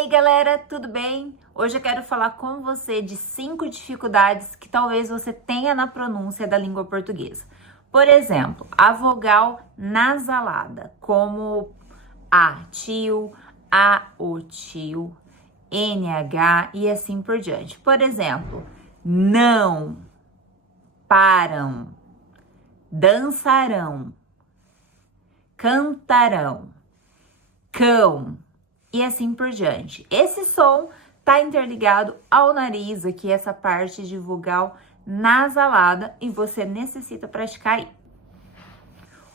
aí, galera, tudo bem? Hoje eu quero falar com você de 5 dificuldades que talvez você tenha na pronúncia da língua portuguesa. Por exemplo, a vogal nasalada, como a tio, a o tio, NH e assim por diante. Por exemplo, não, param, dançarão, cantarão, cão e assim por diante. Esse som está interligado ao nariz aqui, essa parte de vogal nasalada, e você necessita praticar aí.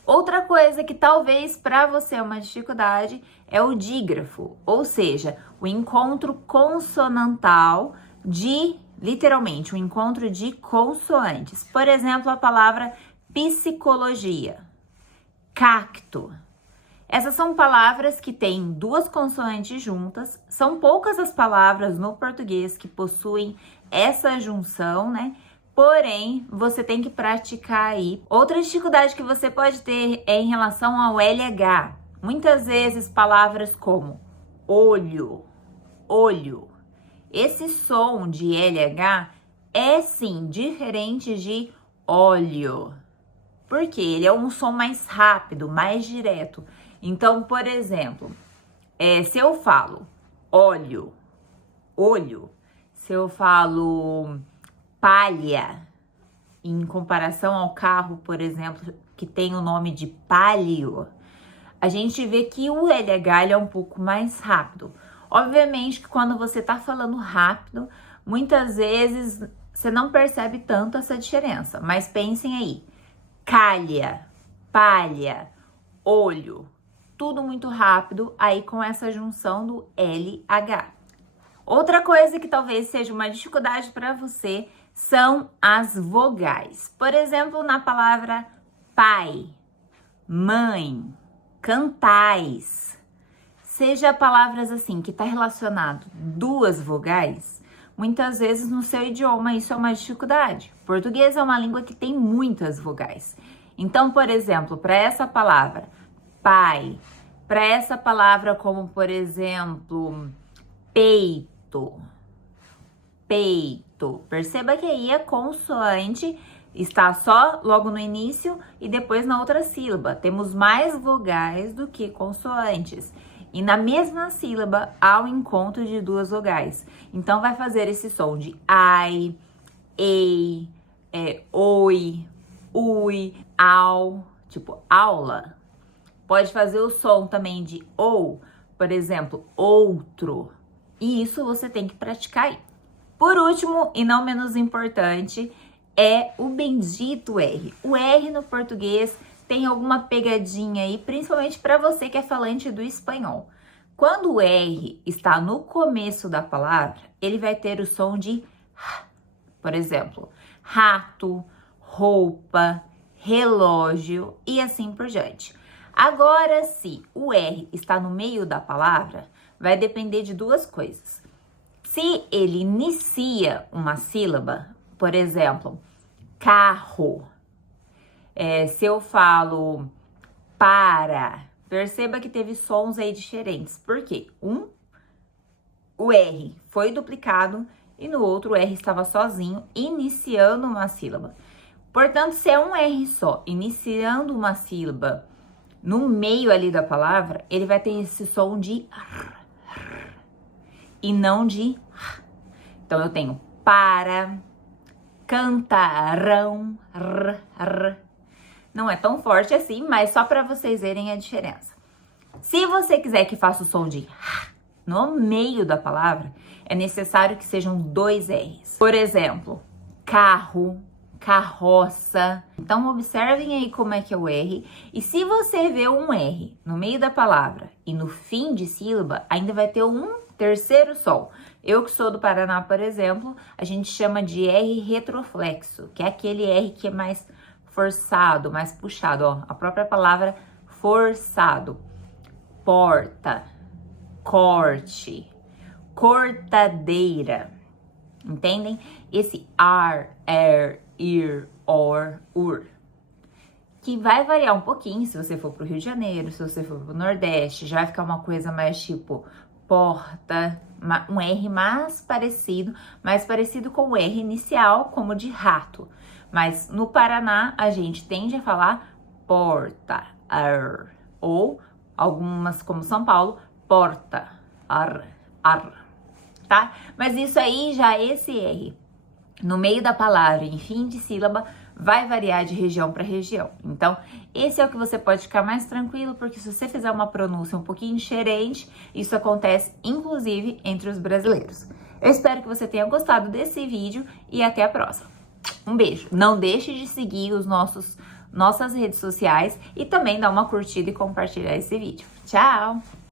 Outra coisa que talvez para você é uma dificuldade é o dígrafo, ou seja, o encontro consonantal literalmente, o encontro de consoantes. Por exemplo, a palavra psicologia, cacto. Essas são palavras que têm duas consoantes juntas. São poucas as palavras no português que possuem essa junção, né? Porém, você tem que praticar aí. Outra dificuldade que você pode ter é em relação ao LH. Muitas vezes palavras como olho, olho. Esse som de LH é sim diferente de óleo. Porque ele é um som mais rápido, mais direto. Então, por exemplo, se eu falo óleo, olho, se eu falo palha, em comparação ao carro, por exemplo, que tem o nome de palio, a gente vê que o LH é um pouco mais rápido. Obviamente que quando você tá falando rápido, muitas vezes você não percebe tanto essa diferença, mas pensem aí. Calha, palha, olho, tudo muito rápido aí com essa junção do LH. Outra coisa que talvez seja uma dificuldade para você são as vogais. Por exemplo, na palavra pai, mãe, cantais, seja palavras assim que está relacionado duas vogais, muitas vezes no seu idioma isso é uma dificuldade. O português é uma língua que tem muitas vogais. Então, por exemplo, para essa palavra pai, para essa palavra como, por exemplo, peito, peito. Perceba que aí a consoante está só logo no início e depois na outra sílaba. Temos mais vogais do que consoantes. E na mesma sílaba há o encontro de duas vogais. Então, vai fazer esse som de ai, ei, oi, ui, au, tipo aula. Pode fazer o som também de ou, por exemplo, outro. E isso você tem que praticar aí. Por último, e não menos importante, é o bendito R. O R no português tem alguma pegadinha aí, principalmente para você que é falante do espanhol. Quando o R está no começo da palavra, ele vai ter o som de R. Por exemplo, rato, roupa, relógio e assim por diante. Agora, se o R está no meio da palavra, vai depender de duas coisas. Se ele inicia uma sílaba, por exemplo, carro, se eu falo para, perceba que teve sons aí diferentes. Por quê? O R foi duplicado e no outro o R estava sozinho, iniciando uma sílaba. Portanto, se é um R só, iniciando uma sílaba no meio ali da palavra, ele vai ter esse som de e não de. Então, eu tenho para, cantarão, Não é tão forte assim, mas só para vocês verem a diferença. Se você quiser que faça o som de no meio da palavra, é necessário que sejam dois R's. Por exemplo, carro, carroça. Então, observem aí como é que é o R. E se você vê um R no meio da palavra e no fim de sílaba, ainda vai ter um terceiro som. Eu que sou do Paraná, por exemplo, a gente chama de R retroflexo, que é aquele R que é mais forçado, mais puxado, ó. A própria palavra forçado. Porta, corte, cortadeira. Entendem? Esse ar, ir, or, ur. Que vai variar um pouquinho se você for pro Rio de Janeiro, se você for pro Nordeste, já vai ficar uma coisa mais tipo porta, um R mais parecido com o R inicial, como de rato. Mas no Paraná, a gente tende a falar porta, ar. Ou algumas, como São Paulo, porta, ar, tá? Mas isso aí, já esse R no meio da palavra, em fim de sílaba, vai variar de região para região. Então, esse é o que você pode ficar mais tranquilo, porque se você fizer uma pronúncia um pouquinho diferente, isso acontece, inclusive, entre os brasileiros. Eu espero que você tenha gostado desse vídeo e até a próxima. Um beijo. Não deixe de seguir os nossas redes sociais e também dar uma curtida e compartilhar esse vídeo. Tchau!